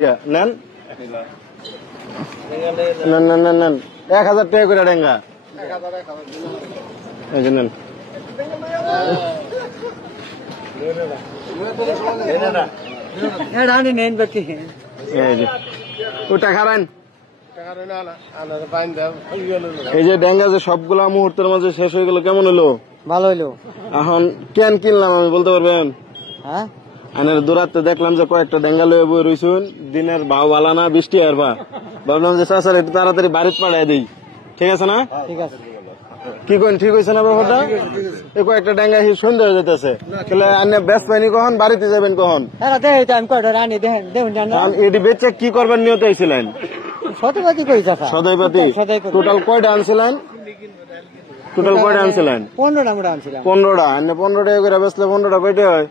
নেন নেন নেন নেন নেন 1000 টাকা করে ডেঙ্গা এই যে নেন ওটা খাবেন এই যে ডেঙ্গা যে সবগুলা মুহূর্তের মাঝে শেষ হয়ে গেল কেমন হলো? ভালো হইলো। এখন কেন কিনলাম আমি বলতে পারবেন? হ্যাঁ দূরাতে দেখলাম যে কয়েকটা ডেঙ্গা লয়ে বই রইছুন, দিনের ভাও ভালা না, বৃষ্টি আর ভাবলাম যে চাচার একটু তাড়াতাড়ি বাড়িতে পাঠাই দিই। ঠিক আছে না? ঠিক আছে। কি করেন, ঠিক হয়েছে না ব্যাপারটা? এই কয়েকটা ডেঙ্গা সুন্দর হয়ে যেতেছে। তাহলে আপনি ব্যস্ত পাইনি কখন, বাড়িতে যাবেন কখন? এটি বেচে কি করবেন নিয়ত আইছিলেন? সদাইপাতি টোটাল কয়টা আনছিলেন? টোটাল কয়টা আনছিলেন? 15টা আনছিলাম। 15টা। 15 টাকা করে বেচলে 15টা কয়টা হয়?